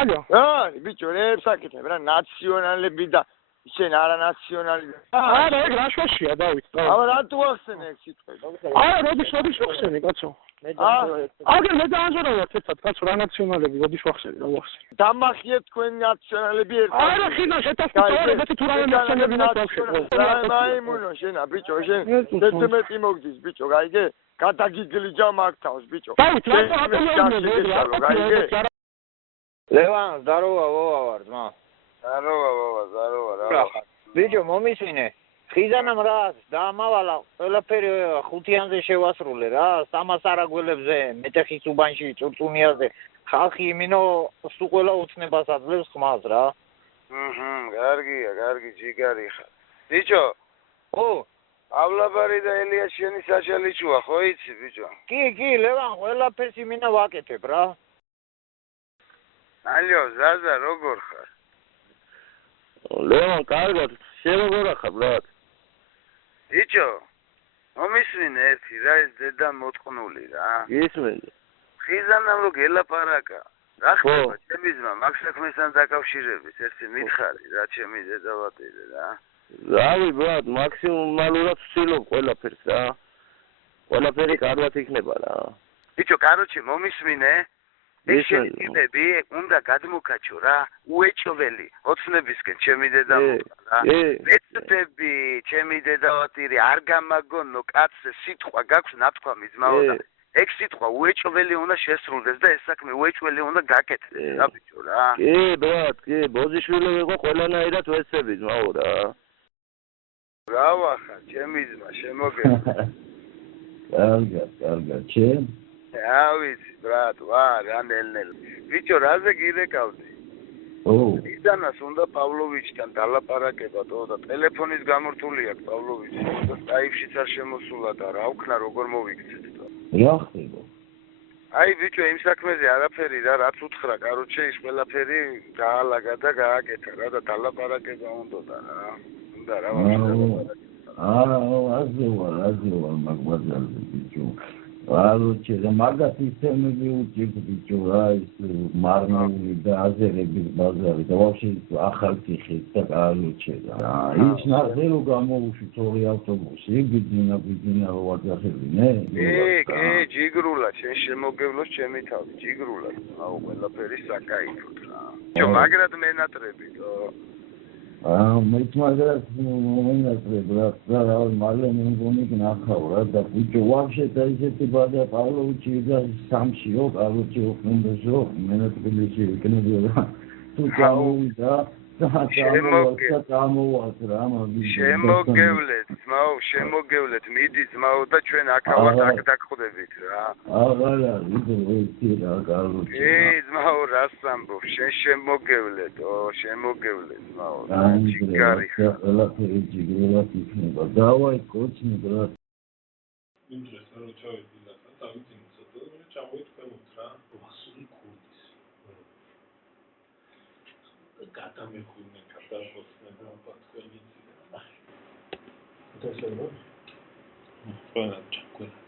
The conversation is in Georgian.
ალო. ბიჭო, რებს აკეთებ რა, ნაციონალები და შენ არანაციონალი. არა, ეგ რა შოშია, დავით. აბა რატო ახსენე ეგ სიტყვები? არა, როდის ვახსენე, კაცო? აგერ მე დაანზორავად ერთად, კაცო, რა ნაციონალები, როდის ვახსენე, რა ვახსენე? დამახიეთ თქვენ ნაციონალები ერთად. არა, ხინა შეთანხმებით თუ რა ნაციონალები ნაციონალები. მაიმუნო შენა, ბიჭო, შენ 11 მოგდის, ბიჭო, გაიგე? გადაგიგლიჯა მაგთავს, ბიჭო. დავით, რატო აპელოინე, ლევან, ზაროვა, ვოვა ვარ, ძმა. ზაროვა, რა. ბიჭო, მომისმინე. ხიზანამ რა, დაამავალა, ყველაფერი ხუთიანზე შევასრულე რა, 300 არაგველებზე, მეტეხის უბანში, წურწუნიაზე. ხალხი იმინო სულ ყველა უცნებას აძლევს ხმას რა. კარგი, ჯიგარი ხარ. ბიჭო, ავლაბარი და ელიაშენი საშალიჩუა, ხო იცი, ბიჭო? კი, ლევან, ყველაფერს იმინა ვაკეთებ რა. ალო, ზაზა, როგორ ხარ? ლევან, კარგად, შენ როგორ ხარ, ბრატ? ბიჭო, მომისმინე ერთი რა, ეს დედა მოტყნული რა. ისმენდი. ხიზანამ რო გელაპარაკა. რა ხდება, ჩემი ძმა, მაგ საქმესთან დაკავშირებით, ერთი მითხარი რა, ჩემი დედავატირე რა. რავი, ბრატ, მაქსიმალურად ვცდილობ ყველაფერს რა. ყველაფერი კარგად იქნება რა. ბიჭო, კაროჩე, მომისმინე. ეს შეგები უნდა გადმოგაჩო რა, უეჭველი, ოცნებისკენ ჩემი დედამოყვა რა. მეცდები, ჩემი დედავატირი, არ გამაგონო კაცზე სიტყვა გაქვს ნათქვამი ძმაო და ეგ სიტყვა უეჭველი უნდა შესრულდეს და ეს საქმე უეჭველი უნდა გაკეთდეს რა ბიჭო რა. კი, ბრატ, კი, ბოზიშვილი იყო ყველანაირად ვეცები ძმაო რა. რა ვახა, ჩემი ძმა, შემოგეცე. კარგად, ჩემ ვიცი, ბრატ, რა ნელ-ნელ. ბიჭო, რაზე გირეკავდი? იდანას უნდა პავლოვიჩთან დალაპარაკება და ტელეფონის გამორთული აქვს პავლოვიჩი. Skype-შიც არ შემოსულა და რა ვქნა, როგორ მოვიქცეთ და. რა ხდება? აი, ბიჭო, იმ საქმეზე არაფერი რა, რაც უთხრა, კაროჩე, ის ყველაფერი გაალაგა და გააკეთა რა და დალაპარაკება უნდა რა. უნდა რა აზევა მაგბაზარზე ბიჭო. ალოჩე და მაგათ ისემები უჭირთ ბიჭო რა ის მარნაული და აზერების ბაზარი და ვაფშე ახალციხე და ალოჩე და ის ნახე რომ გამოუშვით ორი ავტობუსი ბიძინა რო ვაძახებინე კი ჯიგრულად შენ შემოგევლოს ჩემი თავი ჯიგრულად აუ ყველაფერი საკაითოდ რა ბიჭო მაგრად მენატრებითო მეც მაგრამ მომენატრებ რა მალე მეგონი ნახავ რა და ბიჭო ვაფშე და ისეთი ბადა პავლოვიჩი და სამშიო კაროჩე ოხნენდაშო მენატრებიში იქნება რა თუ გამოვიდა შემოგევლეთ ძმაო შემოგევლეთ მიდი ძმაო და ჩვენ აქავად აქ დაგხვდებით რა აღარა ვიცი რა კაროჩე კი ძმაო რას ამბობ შენ შემოგევლეთ ძმაო ჯიგარი ყველაფერი ჯიგრულად იქნება დავაი კოჩნი რა იმდროს რომ ჩავედი და დავით იმცოდო რომ ჩავეთქვევთ რა ვასული კურდის გადამეხვიდნენ გადახოსნა და პატკენიცი და და შეიძლება ყველა ჩაკვეთა